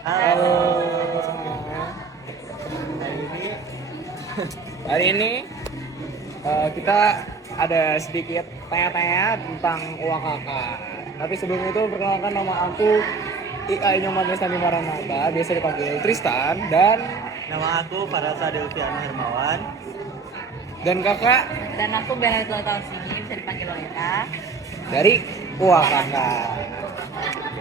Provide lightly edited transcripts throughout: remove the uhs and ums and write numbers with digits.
Halo. Hari ini kita ada sedikit tanya-tanya tentang UAKK. Tapi sebelum itu perkenalkan, nama aku IAI Nyoman Desani Maranatha, biasa dipanggil Tristan, dan Nama aku Farasa Delviana Hermawan. kakak Dan aku Bella Tua tahun sini bisa dipanggil Lolita. dari UAKK.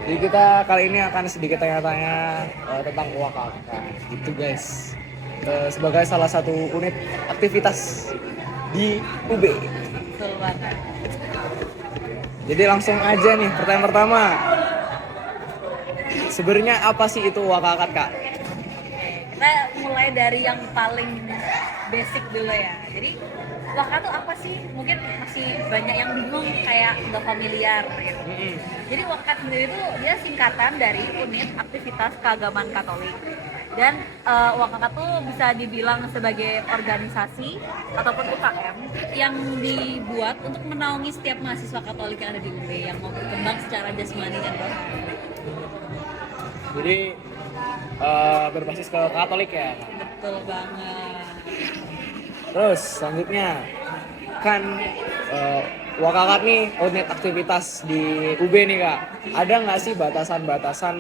Jadi kita kali ini akan sedikit tanya-tanya tentang UAKK gitu guys. Sebagai salah satu unit aktivitas di UB. Betul banget. Jadi langsung aja nih, pertanyaan pertama. Sebenarnya apa sih itu UAKK, Kak? Kita mulai dari yang paling basic dulu ya. Jadi waka tuh apa sih? Mungkin masih banyak yang bingung, kayak nggak familiar gitu. Jadi waka sendiri itu dia singkatan dari Unit Aktivitas Keagamaan Katolik. Dan WKK tuh bisa dibilang sebagai organisasi ataupun UKM yang dibuat untuk menaungi setiap mahasiswa Katolik yang ada di UB yang mau berkembang secara jasmani dan rohani. Jadi berbasis ke Katolik ya. Betul banget. Terus selanjutnya kan UAKK nih unit aktivitas di UB nih, Kak. Ada nggak sih batasan-batasan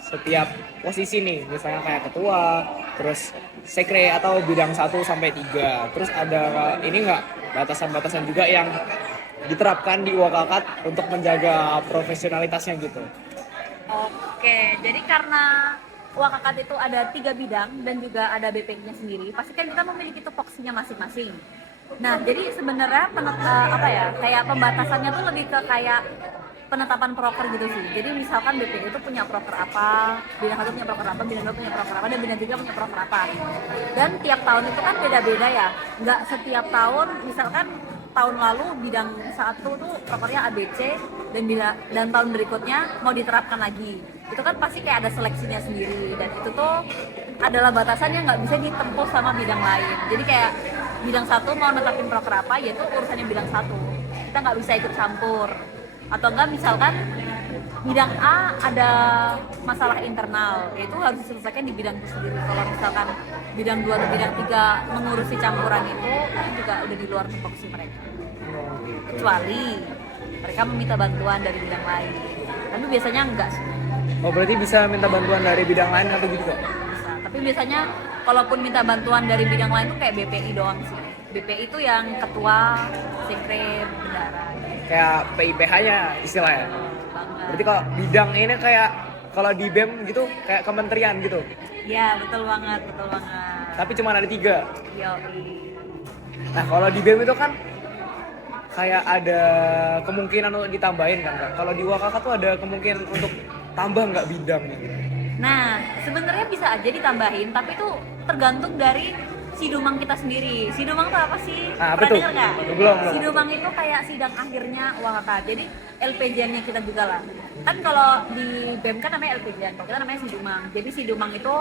setiap posisi nih? Misalnya kayak ketua, terus sekre atau bidang 1 sampai 3. Terus ada ini nggak batasan-batasan juga yang diterapkan di UAKK untuk menjaga profesionalitasnya gitu? Oke, jadi karena UKK itu ada 3 bidang dan juga ada BP-nya sendiri, pasti kan kita memiliki tupoksinya masing-masing. Nah, jadi sebenarnya kayak pembatasannya tuh lebih ke kayak penetapan proker gitu sih. Jadi misalkan BP itu punya proker apa, bidang 1 punya proker apa, bidang 2 punya proker apa, dan bidang 3 punya proker apa. Dan tiap tahun itu kan beda-beda ya. Nggak setiap tahun, misalkan tahun lalu bidang 1 tuh prokernya ABC dan tahun berikutnya mau diterapkan lagi. Itu kan pasti kayak ada seleksinya sendiri, dan itu tuh adalah batasan yang nggak bisa ditempuh sama bidang lain. Jadi kayak bidang 1 mau netapin proker apa, yaitu urusannya bidang 1. Kita nggak bisa ikut campur. Atau enggak misalkan bidang A ada masalah internal, yaitu harus diselesaikan di bidang itu sendiri. Kalau misalkan bidang 2 atau bidang 3 mengurusi campuran itu juga udah di luar tupoksi mereka. Kecuali mereka meminta bantuan dari bidang lain. Tapi biasanya enggak sih. Oh, berarti bisa minta bantuan dari bidang lain atau gitu, Kak? Bisa. Tapi biasanya kalaupun minta bantuan dari bidang lain tuh kayak BPI doang sih. BPI itu yang ketua, sekre, bendara. Kayak PIPH-nya istilahnya. Banget. Berarti kalau bidang ini kayak kalau di BEM gitu kayak kementerian gitu. Ya, betul banget, betul banget. Tapi cuma ada 3. Yoi. Nah, kalau di BEM itu kan kayak ada kemungkinan untuk ditambahin kan, Kak? Kalau di UAKK tuh ada kemungkinan untuk tambah nggak bidangnya gitu? Nah, sebenarnya bisa aja ditambahin, tapi itu tergantung dari sidumang kita sendiri. Sidumang itu apa sih? Ah, Pernah betul. dengar nggak? Belum. Sidumang itu kayak sidang akhirnya UAKK. Jadi LPJ-nya kita juga lah. Kan kalau di BEM kan namanya LPJ, kalau kita namanya sidumang. Jadi sidumang itu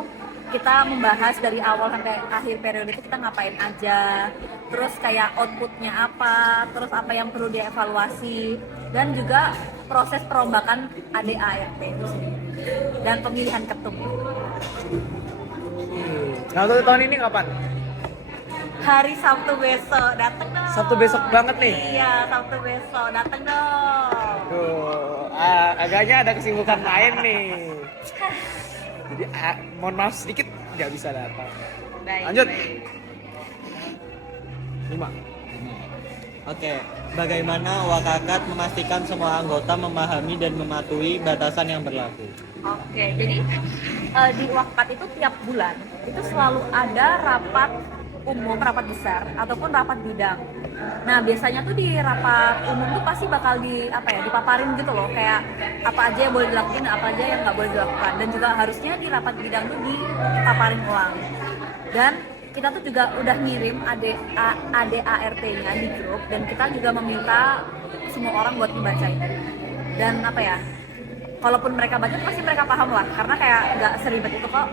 kita membahas dari awal sampai akhir periode itu kita ngapain aja, terus kayak outputnya apa, terus apa yang perlu dievaluasi, dan juga proses perombakan ADART itu sendiri dan pemilihan ketum. Nah, untuk tahun ini kapan? Hari Sabtu besok, dateng dong. Sabtu besok banget nih. Iya, Sabtu besok, dateng dong. Tuh, agaknya ada kesibukan lain nih. Jadi mohon maaf sedikit nggak bisa datang. Baik. Lanjut. 5. Oke, bagaimana WKK memastikan semua anggota memahami dan mematuhi batasan yang berlaku? Oke, jadi di Wakpat itu tiap bulan itu selalu ada rapat umum, rapat besar ataupun rapat bidang. Nah, biasanya tuh di rapat umum tuh pasti bakal dipaparin gitu loh, kayak apa aja yang boleh dilakukan, apa aja yang nggak boleh dilakukan, dan juga harusnya di rapat bidang tuh dipaparin ulang. Dan kita tuh juga udah ngirim ADART-nya di grup, dan kita juga meminta semua orang buat ngebacain. Dan kalaupun mereka baca pasti mereka paham lah, karena kayak nggak seribet itu kok,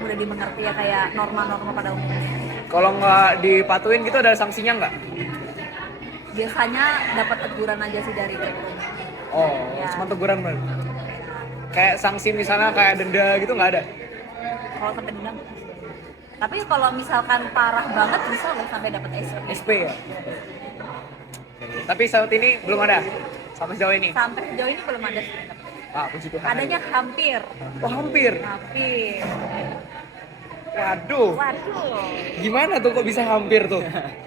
mudah dimengerti ya, kayak norma-norma pada umumnya. Kalau nggak dipatuhin gitu ada sanksinya nggak? Biasanya dapat teguran aja sih dari grup. Oh, Ya. cuma teguran berarti. kayak sanksi misalnya kayak denda gitu nggak ada? Kalau sampai dendam. Tapi kalau misalkan parah banget bisa loh sampai dapat SP. SP ya? Tapi saat ini belum ada sampai sejauh ini. Sampai sejauh ini belum ada. Ah, puji Tuhan. Adanya hampir. Oh, hampir. Hampir. Waduh. Waduh. Gimana tuh kok bisa hampir tuh?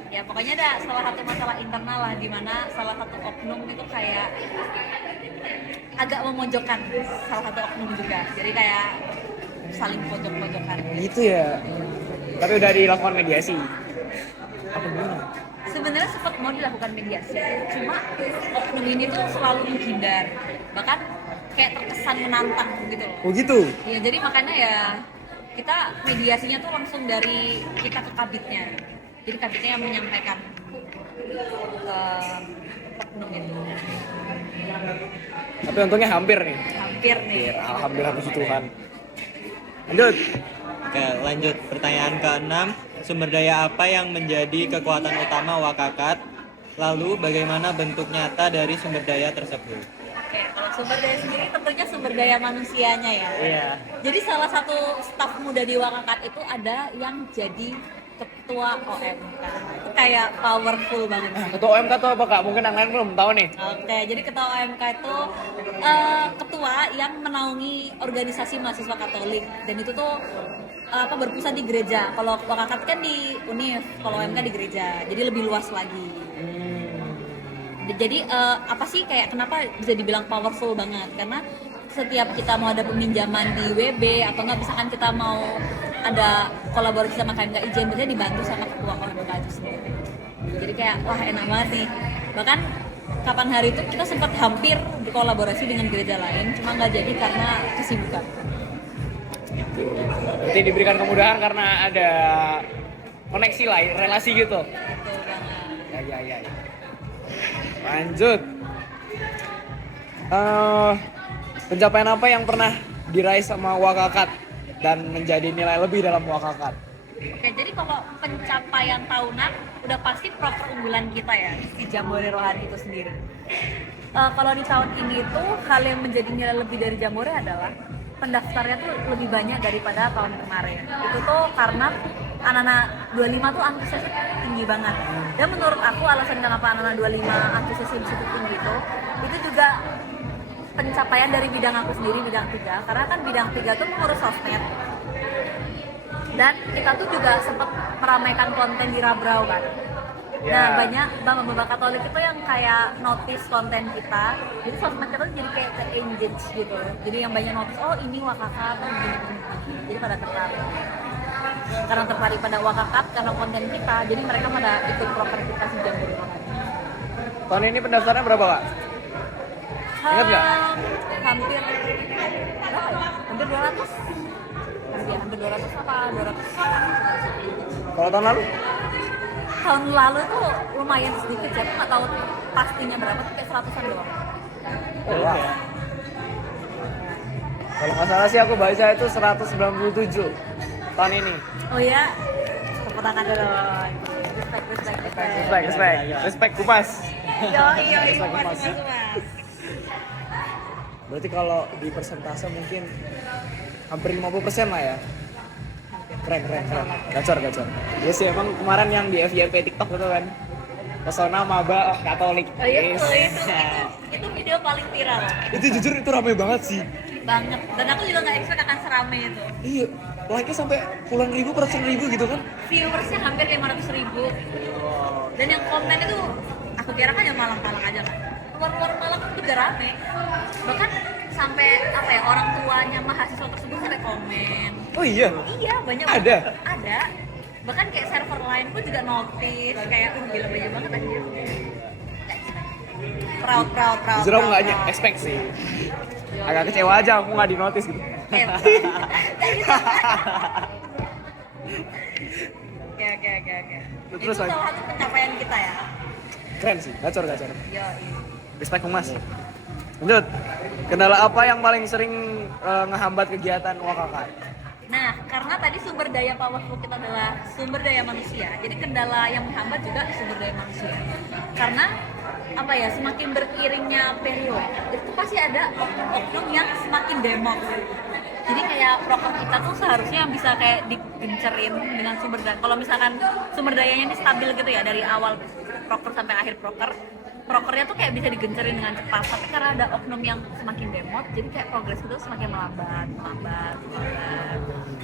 Ya pokoknya ada salah satu masalah internal lah di mana salah satu oknum itu kayak agak memojokkan salah satu oknum juga. Jadi kayak saling pojok-pojokan. Gitu ya. Tapi udah dilakukan mediasi. Apa gimana? Sebenarnya sempat mau dilakukan mediasi, cuma oknum ini tuh selalu menghindar, bahkan kayak terkesan menantang gitu loh. Oh gitu. Ya jadi makanya ya kita mediasinya tuh langsung dari kita ke kabitnya. Jadi kabitnya yang menyampaikan ke oknum itu. Tapi untungnya hampir nih. Hampir nih. Alhamdulillah puji Tuhan. Lanjut. Oke, lanjut pertanyaan ke-6. Sumber daya apa yang menjadi kekuatan utama Wakakat? Lalu bagaimana bentuk nyata dari sumber daya tersebut? Oke, kalau sumber daya sendiri tentunya sumber daya manusianya ya. Iya. Jadi salah satu staf muda di Wakakat itu ada yang jadi ketua OMK. Itu kayak powerful banget. Ketua OMK tuh apa Kak? Mungkin yang lain belum tahu nih. Oke, jadi ketua OMK itu ketua yang menaungi organisasi mahasiswa Katolik dan itu tuh berpusat di gereja. Kalau Wakakat kan di Univ, kalau OMK di gereja. Jadi lebih luas lagi. Jadi apa sih kayak kenapa bisa dibilang powerful banget? Karena setiap kita mau ada peminjaman di WB atau nggak misalkan kita mau ada kolaborasi sama KMK Ijen, biasanya dibantu sama ketua OMK itu sendiri. Jadi kayak wah enak banget nih. Bahkan kapan hari itu kita sempat hampir berkolaborasi dengan gereja lain, cuma nggak jadi karena kesibukan. Berarti diberikan kemudahan karena ada koneksi lah, relasi gitu. Betul banget. Ya. Lanjut. Pencapaian apa yang pernah diraih sama Wakakat dan menjadi nilai lebih dalam Wakakat? Oke, jadi kalau pencapaian tahunan udah pasti proker unggulan kita ya, si Jambore Rohani itu sendiri. Kalau di tahun ini tuh hal yang menjadi nilai lebih dari Jambore adalah pendaftarnya tuh lebih banyak daripada tahun kemarin. Itu tuh karena anak-anak 25 tuh antusiasnya tinggi banget. Dan menurut aku alasan kenapa anak-anak 25 antusiasnya di situ tinggi itu juga pencapaian dari bidang aku sendiri, bidang 3. Karena kan bidang 3 tuh mengurus sosmed. Dan kita tuh juga sempat meramaikan konten di Rabrau kan. Nah banyak bapak-bapak Katolik itu yang kayak notice konten kita, jadi sosmed kita tuh jadi kayak ke-engage gitu. Jadi yang banyak notice, oh ini Wakakat, oh gini. Jadi pada tertarik. Karena tertarik pada Wakakat karena konten kita, jadi mereka pada ikut proker kita si Jambore Rohani. Tahun ini pendaftarnya berapa Kak? Ingat nggak? Hampir berapa ya? Hampir 200. Hampir 200 apa 200. Kalau tahun lalu? Tahun lalu tuh lumayan sedikit ya, aku nggak tahu pastinya berapa, tapi kayak 100-an doang. Oh, wow. Kalau nggak salah sih aku baca itu 197 tahun ini. Oh iya, tepuk tangan dulu. Respect Kupas. Iya, Mas. mas. Berarti kalau di persentase mungkin hampir 50% lah ya. Keren. Gacor. Ya sih emang kemarin yang di FYP TikTok itu kan. Pesona maba Katolik. Oh iya, Yes. itu video paling viral Itu jujur itu ramai banget sih. banget. Dan aku juga nggak expect akan seramai itu. Iya, like-nya sampai puluhan ribu, ratusan ribu gitu kan. Viewersnya hampir 500.000. Dan yang komen itu aku kira kan yang Malang-Malang aja kan. Luar Malang itu juga rame. Bahkan sampai apa ya, orang tuanya mahasiswa tersebut sampai komen. Oh iya? Iya, banyak Ada? banget. Ada. Bahkan kayak server lain pun juga notice kayak gila banyak banget anjir. Proud. Jujur aku nggak expect sih. Agak kecewa aja aku nggak di notice gitu. Oke. Terus Itu lagi. salah satu pencapaian kita ya. Keren sih, gacor. Yo, Respect Mas. Lanjut. Kendala apa yang paling sering ngehambat kegiatan Wakakat? Nah, karena tadi sumber daya powerful kita adalah sumber daya manusia. Jadi kendala yang menghambat juga sumber daya manusia. Karena apa ya, semakin beriringnya periode itu pasti ada oknum yang semakin demok. Jadi kayak proker kita tuh seharusnya yang bisa kayak digencerin dengan sumber daya. Kalau misalkan sumber dayanya ini stabil gitu ya dari awal proker sampai akhir prokernya tuh kayak bisa digencerin dengan cepat. Tapi karena ada oknum yang semakin demot, jadi kayak progres itu semakin melambat.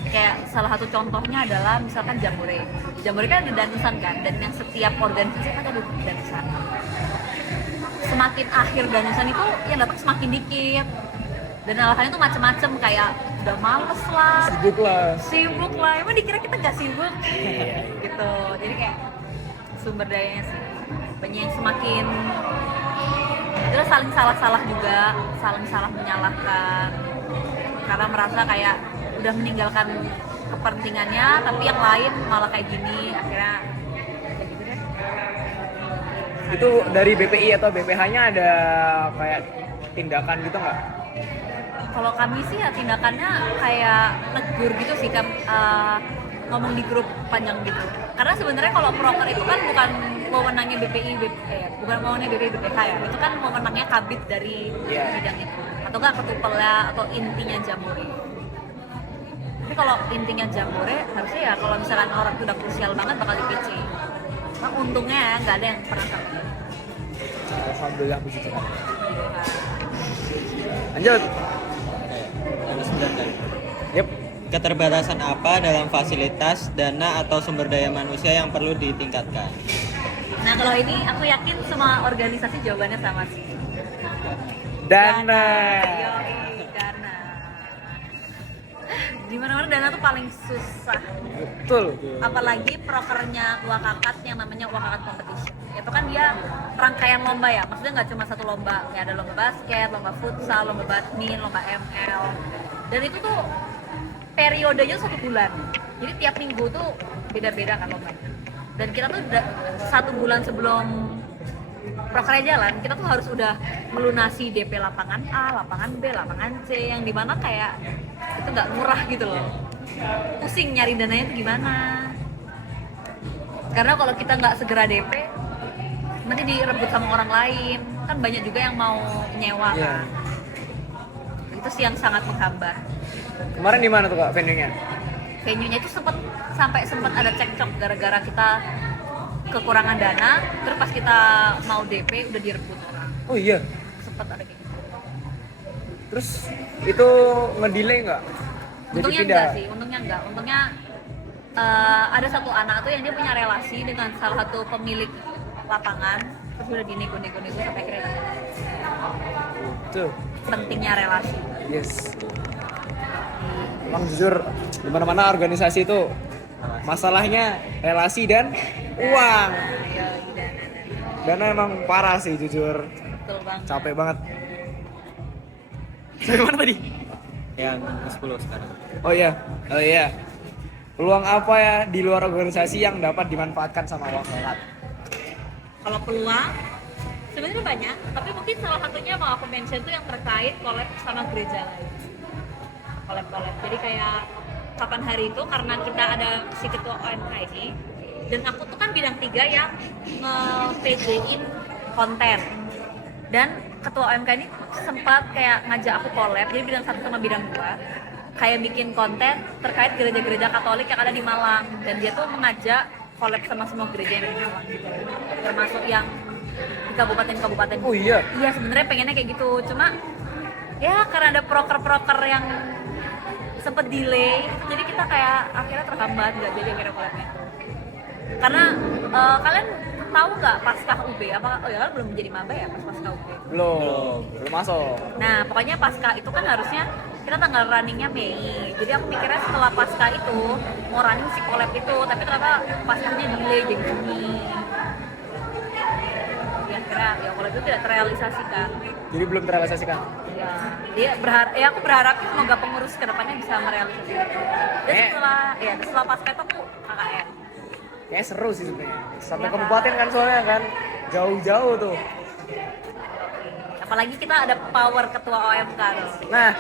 Kayak salah satu contohnya adalah misalkan Jambore. Jambore kan ada danusan kan, dan yang setiap organisasi kan ada danusan. Semakin akhir danusan itu yang datang semakin dikit. Dan alasannya tuh macem-macem, kayak udah males lah, sibuk lah. Emang dikira kita gak sibuk? Gitu. Jadi kayak sumber dayanya sih banyak yang semakin terus saling salah-salah juga, saling salah menyalahkan karena merasa kayak udah meninggalkan kepentingannya, tapi yang lain malah kayak gini, akhirnya kayak gitu deh. Itu dari BPI atau BPH-nya ada kayak tindakan gitu nggak? Kalau kami sih ya tindakannya kayak negur gitu sih kan, ngomong di grup panjang gitu. Karena sebenarnya kalau proker itu kan bukan wewenangnya BPI, bukan wewenangnya BPI BPH ya. Itu kan wewenangnya kabit dari bidang itu. Atau enggak ketupelnya atau intinya Jambore. Tapi kalau intinya Jambore harusnya ya kalau misalkan orang itu udah krusial banget bakal di PC. Nah, untungnya ya nggak ada yang pernah sampai. Alhamdulillah puji Tuhan. Lanjut. Ada 9 kan? Yep. Keterbatasan apa dalam fasilitas, dana, atau sumber daya manusia yang perlu ditingkatkan? Nah kalau ini aku yakin semua organisasi jawabannya sama sih. Dana. Yoi, dana. Di mana-mana dana tuh paling susah. Betul. Apalagi prokernya Wakakat yang namanya Wakakat Competition. Itu kan dia rangkaian lomba ya. Maksudnya nggak cuma satu lomba. Kayak ada lomba basket, lomba futsal, lomba badminton, lomba ML. Dan itu tuh periodenya 1 bulan. Jadi tiap minggu tuh beda-beda kan lombanya. Dan kita tuh 1 bulan sebelum prokernya jalan, kita tuh harus udah melunasi DP lapangan A, lapangan B, lapangan C, yang dimana kayak itu nggak murah gitu loh. Pusing nyari dananya tuh gimana. Karena kalau kita nggak segera DP, nanti direbut sama orang lain. Kan banyak juga yang mau nyewa kan. Itu sih yang sangat menghambat. Kemarin di mana tuh Kak venue-nya? Venue-nya itu sempat ada cekcok gara-gara kita kekurangan dana, terus pas kita mau DP udah direbut orang. Oh iya. Sempat ada kayak gitu. Terus itu ngedelay nggak? Untungnya enggak sih, untungnya enggak. Untungnya ada satu anak tuh yang dia punya relasi dengan salah satu pemilik lapangan, terus udah dinego-nego sampai akhirnya. Tuh. Pentingnya relasi. Yes. Emang jujur di mana-mana organisasi itu masalahnya relasi dan uang. Dana emang parah sih jujur. Betul banget. Capek banget. Sampai mana tadi? Yang ke-10 sekarang. Oh iya. Peluang apa ya di luar organisasi yang dapat dimanfaatkan sama Wakakat? Kalau peluang sebenarnya banyak, tapi mungkin salah satunya mau aku mention tuh yang terkait collab sama gereja lain. Collab. Jadi kayak kapan hari itu karena kita ada si ketua OMK ini, dan aku tuh kan bidang 3 yang nge-PJ-in konten. Dan ketua OMK ini sempat kayak ngajak aku collab, jadi bidang 1 sama bidang 2 kayak bikin konten terkait gereja-gereja Katolik yang ada di Malang, dan dia tuh mengajak collab sama semua gereja yang ada di Malang gitu. Termasuk yang di kabupaten-kabupaten. Oh iya. Iya, sebenarnya pengennya kayak gitu. Cuma ya karena ada proker-proker yang sempet delay, jadi kita kayak akhirnya terhambat, nggak jadi akhirnya collabnya itu. Karena kalian tahu nggak Paskah UB? Oh ya kan belum menjadi maba ya pas Paskah UB? Belum masuk. Nah pokoknya Paskah itu kan harusnya kita tanggal runningnya Mei. Jadi aku mikirnya setelah Paskah itu mau running si collab itu, tapi ternyata Paskahnya delay jadi Juni. Ya akhirnya ya collab itu tidak terrealisasikan. Jadi belum terrealisasikan. Ya, aku berharap semoga pengurus kedepannya bisa merealisasikan. Dan setelah Paskah itu aku KKN. Kayaknya seru sih sebenarnya. Sampai Ya, kabupaten kan soalnya kan jauh-jauh tuh. Apalagi kita ada power ketua OMK tuh. Nah,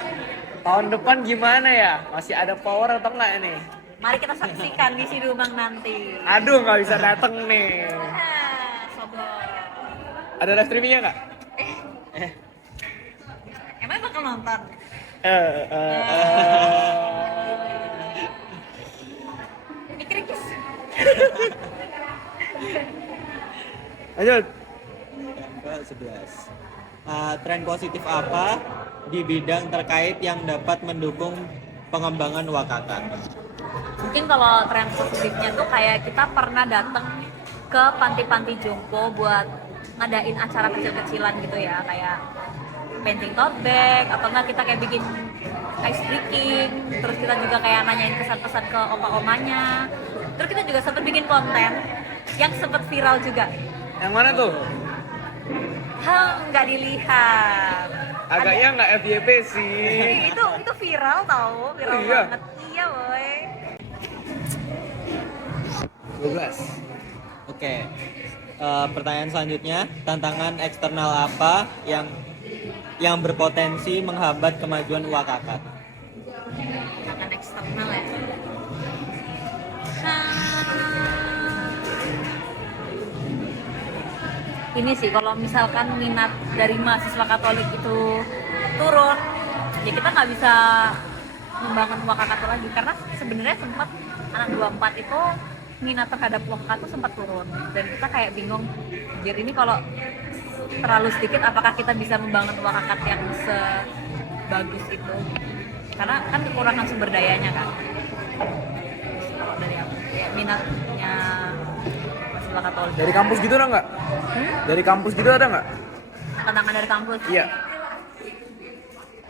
tahun depan gimana ya? Masih ada power atau enggak nih? Mari kita saksikan di Sidumang nanti. Aduh, nggak bisa dateng nih. Sobat. Ada live streamingnya nggak? Emang bakal nonton? Mikir-mikir. Lanjut. Ke-11. Tren positif apa di bidang terkait yang dapat mendukung pengembangan Wakakat? Mungkin kalau tren positifnya tuh kayak kita pernah datang ke panti-panti jompo buat ngadain acara kecil-kecilan gitu ya, kayak painting tote bag atau enggak kita kayak bikin ice breaking, terus kita juga kayak nanyain pesan-pesan ke oma-omanya, terus kita juga sempat bikin konten yang sempat viral juga. Yang mana tuh? Nggak dilihat. Agaknya nggak FYP sih. Itu viral tau, viral Iya. banget. Iya boy. 12. Oke. Pertanyaan selanjutnya, tantangan eksternal apa yang berpotensi menghambat kemajuan Wakakat? Tantangan eksternal ya. Ini sih kalau misalkan minat dari mahasiswa Katolik itu turun, ya kita nggak bisa membangun Wakakat lagi karena sebenarnya sempat anak 24 itu minat terhadap Wakakat itu sempat turun dan kita kayak bingung, jadi ini kalau terlalu sedikit apakah kita bisa membangun Wakakat yang sebagus itu, karena kan kekurangan sumber dayanya kan. Kalau dari aku ya minatnya mahasiswa Katolik. Dari kampus gitu ada nggak? Dari kampus gitu ada nggak? Tantangan dari kampus. Iya.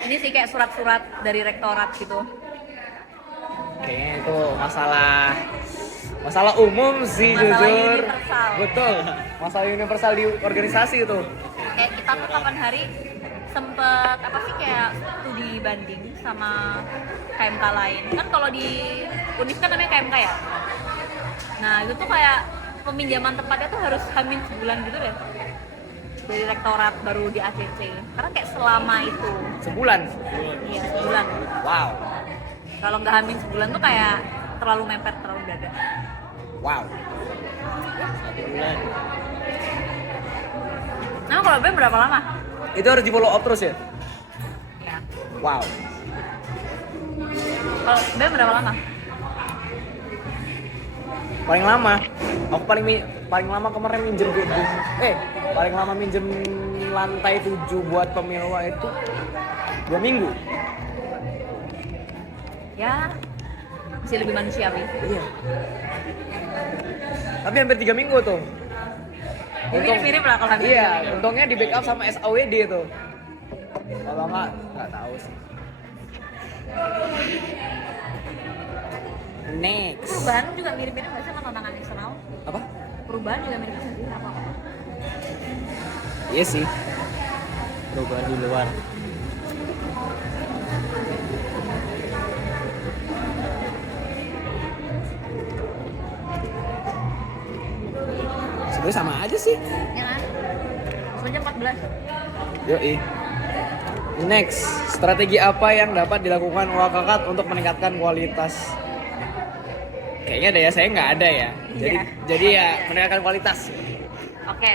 Ini sih kayak surat-surat dari rektorat gitu. Kayaknya itu masalah umum sih, Masalah jujur. universal. Betul. Masalah universal di organisasi itu. Kayak kita tuh kapan hari sempet apa sih kayak studi banding sama KMK lain. Kan kalau di Univ kan namanya KMK ya. Nah itu tuh kayak peminjaman tempatnya tuh harus hamil sebulan gitu deh. Dari rektorat baru di ACC. Karena kayak selama itu. Sebulan. Iya sebulan. Wow. Kalau nggak hamil sebulan tuh kayak terlalu mepet, terlalu dada. Wow. 1 bulan. Nah kalau BEM berapa lama? Itu harus di follow up terus ya? Ya. Wow. Kalau BEM berapa lama? Paling lama. Aku paling lama kemarin minjem gedung. Paling lama minjem lantai 7 buat pemilwa itu 2 minggu. Ya masih lebih manusiawi. Iya. Tapi hampir 3 minggu tuh. Ya, mirip-mirip lah kalau hampir Iya, 3 minggu. untungnya di backup sama SAWD tuh. Kalau nggak tahu sih. Next. Perubahan juga mirip-mirip nggak sih sama tantangan eksternal? Apa? Perubahan juga mirip-mirip sih apa? Iya sih. Perubahan di luar. Sebenarnya sama aja sih. Ya kan? Sebenarnya 14. Yoi. Next, strategi apa yang dapat dilakukan Wakakat untuk meningkatkan kualitas? Kayaknya ada ya, saya nggak ada ya. Jadi Iya. jadi ya meningkatkan kualitas. Oke.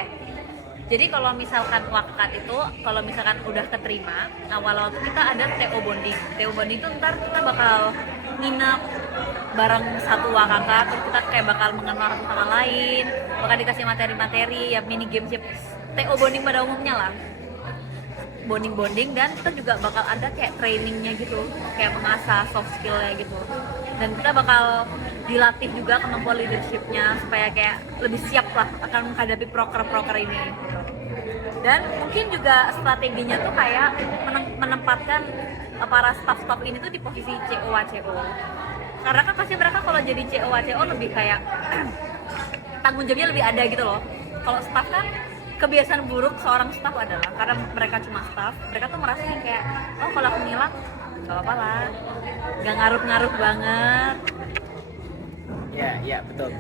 Jadi kalau misalkan Wakakat itu, kalau misalkan udah keterima, awal-awal tuh kita ada TO bonding. TO bonding itu ntar kita bakal nginep bareng satu Wakakat, terus kita kayak bakal mengenal satu sama lain, bakal dikasih materi-materi, ya mini games ya TO bonding pada umumnya lah. Bonding dan kita juga bakal ada kayak trainingnya gitu, kayak mengasah soft skillnya gitu, dan kita bakal dilatih juga kemampuan leadershipnya supaya kayak lebih siap lah akan menghadapi proker-proker ini. Dan mungkin juga strateginya tuh kayak menempatkan para staff-staff ini tuh di posisi CO-CO, karena kan pasti mereka kalau jadi CO lebih kayak tanggung jawabnya lebih ada gitu loh. Kalau staff kan kebiasaan buruk seorang staff adalah karena mereka cuma staff, mereka tuh merasa kayak oh kalau aku ngilang gak apa-apa lah, gak ngaruh-ngaruh banget. Ya, betul.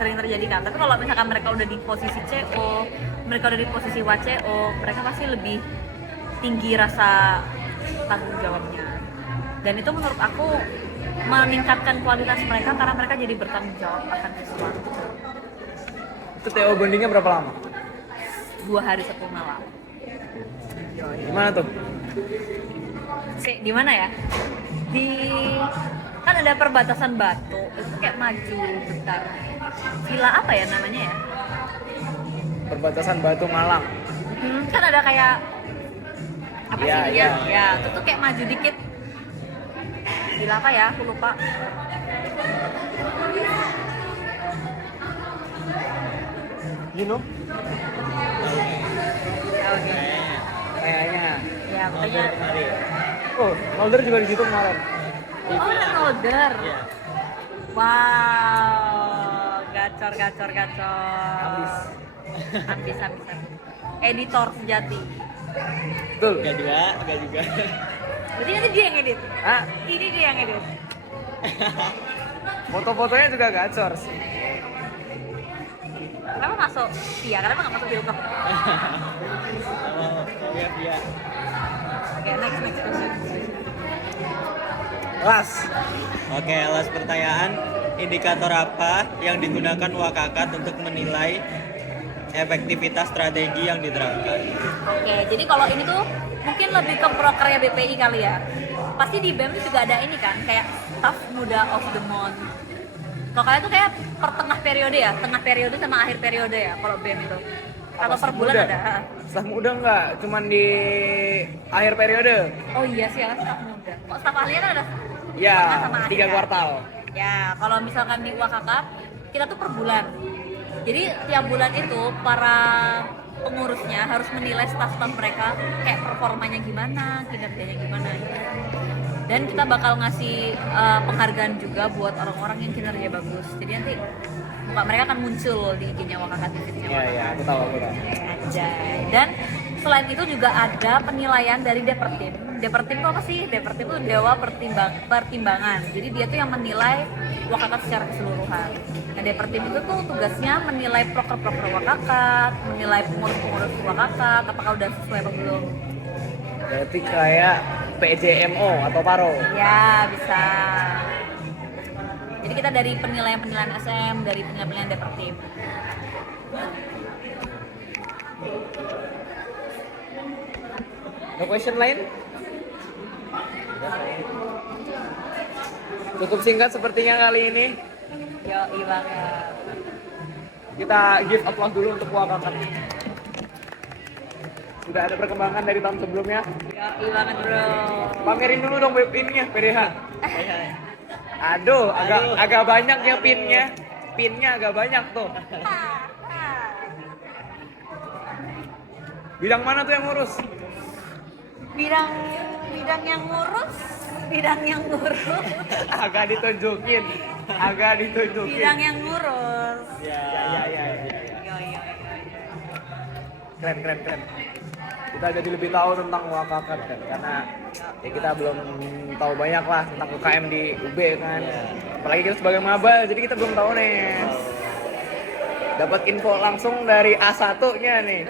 Sering terjadi kan. Tapi kalau misalkan mereka udah di posisi CO, mereka udah di posisi WCO, mereka pasti lebih tinggi rasa tanggung jawabnya. Dan itu menurut aku meningkatkan kualitas mereka karena mereka jadi bertanggung jawab akan sesuatu. Itu TO bondingnya berapa lama? 2 hari 1 malam. Gimana tuh? Di mana ya? Di kan ada perbatasan Batu, itu kayak maju bentar. Villa apa ya namanya ya? Perbatasan Batu Malang. Kan ada kayak apa Iya, sih iya. ya, itu tuh kayak maju dikit. Villa apa ya? Aku lupa. You know? Oke. Kayaknya. Ya, pokoknya. Oh, Nolder juga di situ kemarin. Oh, ada Nolder. Iya. Wow, gacor. Habis. Habis. Editor sejati. Betul. Enggak juga. Berarti nanti dia yang edit. Ah, Ini dia yang edit. foto-fotonya juga gacor sih. Kenapa masuk? Iya, kenapa nggak masuk filter? Oh, iya. Oke, next. Las. Oke, last pertanyaan. Indikator apa yang digunakan Wakakat untuk menilai efektivitas strategi yang diterapkan? Oke, jadi kalau ini tuh mungkin lebih ke prokernya BPI kali ya. Pasti di BEM tuh juga ada ini kan, kayak staff muda of the month. Kalau kalian tuh kayak per tengah periode sama akhir periode ya kalau BEM itu. Atau per bulan ada. Staff muda enggak, cuman di akhir periode. Oh iya sih, kan staff muda. Kok staff ahlinya kan ada? Ya, tengah sama akhir 3 kan? kuartal. Ya, kalau misalkan di Wakakap, kita tuh per bulan. Jadi tiap bulan itu para pengurusnya harus menilai staf-staf mereka kayak performanya gimana, kinerjanya gimana gitu. Dan kita bakal ngasih penghargaan juga buat orang-orang yang kinerja bagus. Jadi nanti muka mereka akan muncul di IG-nya Wakakap, di feed-nya Iya, Wakakap. iya, aku tahu. Anjay. Dan selain itu juga ada penilaian dari Depertim. Depertim itu apa sih? Depertim itu Dewa Pertimbangan. Jadi dia tuh yang menilai Wakakat secara keseluruhan. Nah, Depertim itu tuh tugasnya menilai proker-proker Wakakat, menilai pengurus-pengurus Wakakat, apakah udah sesuai apa belum. Berarti kayak PJMO atau Paro. Ya, bisa. Jadi kita dari penilaian-penilaian SM, dari penilaian-penilaian Depertim. No question lain? Cukup singkat sepertinya kali ini. Yoi banget. Kita give applause dulu untuk Wakakat. Sudah ada perkembangan dari tahun sebelumnya. Yoi banget bro. Pamerin dulu dong pinnya, PDH. Aduh, agak banyak ya pinnya. Pinnya agak banyak tuh. Bidang mana tuh yang ngurus? Bidang yang ngurus. Agak ditunjukin. Bidang yang ngurus. Ya. Yoi. Keren. Kita jadi lebih tahu tentang Wakakat kan, karena ya kita belum tahu banyak lah tentang UKM di UB kan. Apalagi kita sebagai maba, jadi kita belum tahu nih. Dapat info langsung dari A1-nya nih.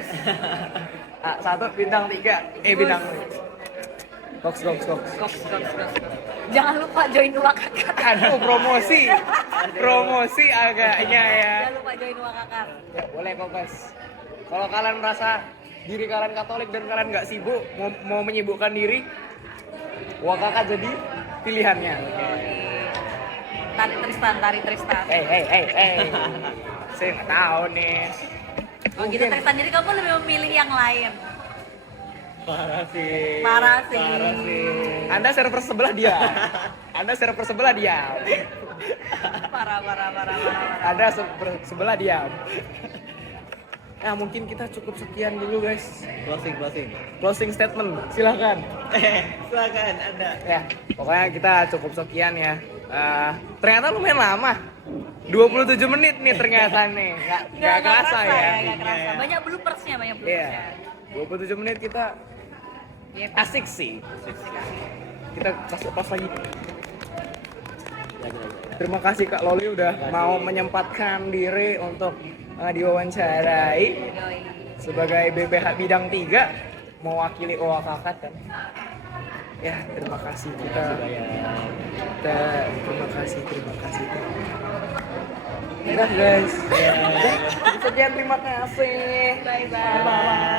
A1 bintang 3. Bintang Goks. Goks. Jangan lupa join Wakakat. Aduh, promosi agaknya ya. Jangan lupa join Wakakat. Ya, boleh kok guys. Kalau kalian merasa diri kalian Katolik dan kalian nggak sibuk, mau menyibukkan diri, Wakakat jadi pilihannya. Tari Tristan. Hey. Saya nggak tahu nih. Oh gitu Tristan, jadi kamu lebih memilih yang lain. Parah sih. Anda server sebelah dia. Parah. Anda sebelah dia. Nah, mungkin kita cukup sekian dulu guys. Closing statement, silakan. Silakan Anda. Ya, pokoknya kita cukup sekian ya. Ternyata lumayan lama. 27 menit nih ternyata nih. Nggak kerasa ya. Nggak kerasa. Banyak bloopersnya. Iya. 27 menit kita asik sih. Kita kasih pas lagi. Terima kasih Kak Loli udah mau menyempatkan diri untuk diwawancarai Yoi. sebagai BPH bidang 3 mewakili Wakakat kan. Ya, terima kasih terima kasih. Udah guys. Sekian, terima kasih. Bye bye.